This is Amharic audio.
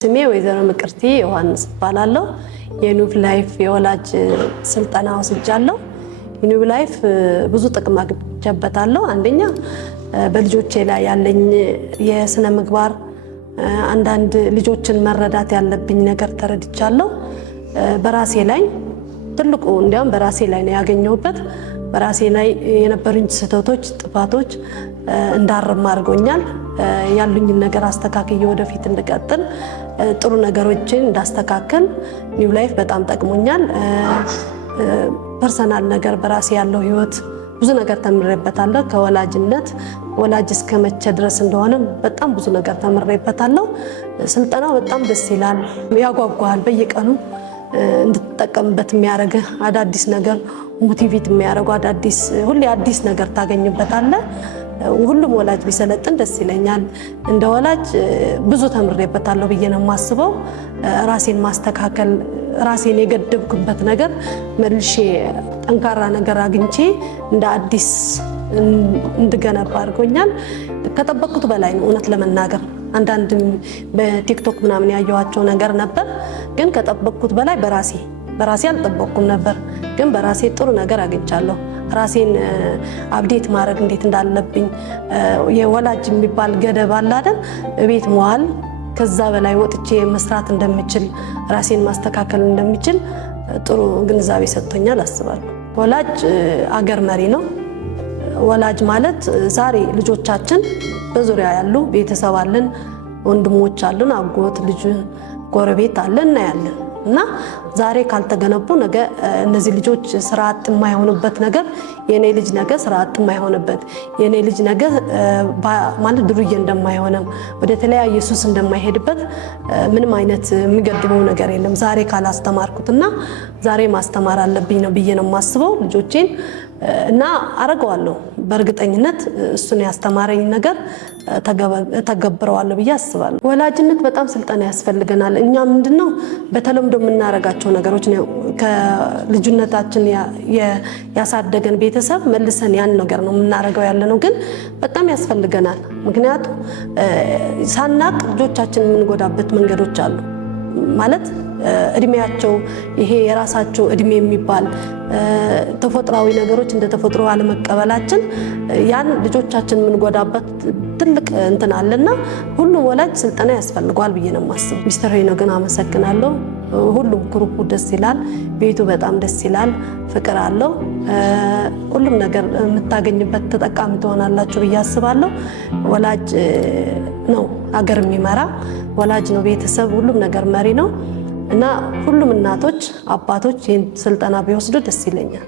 ስሜ ወይዘሮ ምቅርቲ ዮሐንስ ባላለው የኑብ ላይፍ የወላጅ ስልጠና ወስጃለሁ። ኑብ ላይፍ ብዙ ጥቅም አግኝቼበታለሁ። አንደኛ በልጆቼ ላይ ያለኝ የስነ ምግባር አንዳንድ ልጆችን መረዳት ያለብኝ ነገር ተረድቻለሁ። በራሴ ላይ ትልቁ እንዲያውም በራሴ ላይ ነው ያገኘሁበት። በራሴ ላይ የነበሩኝ ስህተቶች፣ ጥፋቶች እንዳርም አድርጎኛል። ያሉኝ ነገር አስተካክዬ ወደፊት እንድቀጥል ጥሩ ነገሮችን እንዳስተካከል ኑብ ላይፍ በጣም ጠቅሞኛል። ፐርሰናል ነገር በራሴ ያለው ህይወት ብዙ ነገር ተምሬበታለሁ። ከወላጅነት ወላጅ እስከ መቼ ድረስ እንደሆነ በጣም ብዙ ነገር ተምሬበታለሁ። ስልጠናው በጣም ደስ ይላል፣ ያጓጓል። በየቀኑ እንድትጠቀምበት የሚያደርግ አዳዲስ ነገር ሞቲቬት የሚያደርጉ ሁሌ አዲስ ነገር ታገኝበታለህ። ሁሉም ወላጅ ቢሰለጥን ደስ ይለኛል። እንደ ወላጅ ብዙ ተምሬበታለሁ ብዬ ነው የማስበው። ራሴን ማስተካከል፣ ራሴን የገደብኩበት ነገር መልሼ ጠንካራ ነገር አግኝቼ እንደ አዲስ እንድገነባ አድርጎኛል። ከጠበቅኩት በላይ ነው እውነት ለመናገር። አንዳንድ በቲክቶክ ምናምን ያየኋቸው ነገር ነበር፣ ግን ከጠበቅኩት በላይ በራሴ አልጠበቅኩም ነበር። ግን በራሴ ጥሩ ነገር አግኝቻለሁ። ራሴን አፕዴት ማድረግ እንዴት እንዳለብኝ የወላጅ የሚባል ገደብ አለ አይደል? ቤት መዋል ከዛ በላይ ወጥቼ መስራት እንደምችል ራሴን ማስተካከል እንደምችል ጥሩ ግንዛቤ ሰጥቶኛል አስባለሁ። ወላጅ አገር መሪ ነው። ወላጅ ማለት ዛሬ ልጆቻችን በዙሪያ ያሉ ቤተሰብ አለን፣ ወንድሞች አለን፣ አጎት ልጅ ጎረቤት አለን እናያለን። እና ዛሬ ካልተገነቡ ነገ እነዚህ ልጆች ስራ አጥ የማይሆኑበት ነገር የኔ ልጅ ነገ ስራ አጥ የማይሆንበት የኔ ልጅ ነገ ማለት ድሩዬ እንደማይሆንም ወደ ተለያየ ሱስ እንደማይሄድበት ምንም አይነት የሚገድበው ነገር የለም። ዛሬ ካላስተማርኩትና ዛሬ ማስተማር አለብኝ ነው ብዬ ነው የማስበው ልጆቼን እና አረጋዋለሁ። በእርግጠኝነት እሱን ያስተማረኝ ነገር ተገብረዋለሁ ብዬ አስባለሁ። ወላጅነት በጣም ስልጠና ያስፈልገናል። እኛ ምንድነው በተለምዶ የምናረጋቸው ነገሮች ነው። ከልጅነታችን ያሳደገን ቤተሰብ መልሰን ያን ነገር ነው የምናረገው ያለነው፣ ግን በጣም ያስፈልገናል። ምክንያቱም ሳናቅ ልጆቻችን የምንጎዳበት መንገዶች አሉ። ማለት እድሜያቸው ይሄ የራሳቸው እድሜ የሚባል ተፈጥሯዊ ነገሮች እንደ ተፈጥሮ አለመቀበላችን ያን ልጆቻችን የምንጎዳበት ትልቅ እንትን አለና ሁሉም ወላጅ ስልጠና ያስፈልገዋል ብዬ ነው የማስበው። ሚስተር ሄኖክን አመሰግናለሁ። ሁሉም ግሩፑ ደስ ይላል፣ ቤቱ በጣም ደስ ይላል፣ ፍቅር አለው። ሁሉም ነገር የምታገኝበት ተጠቃሚ ትሆናላችሁ ብዬ አስባለሁ። ወላጅ ነው ሀገር የሚመራ፣ ወላጅ ነው ቤተሰብ፣ ሁሉም ነገር መሪ ነው እና ሁሉም እናቶች አባቶች ይህን ስልጠና ቢወስዱ ደስ ይለኛል።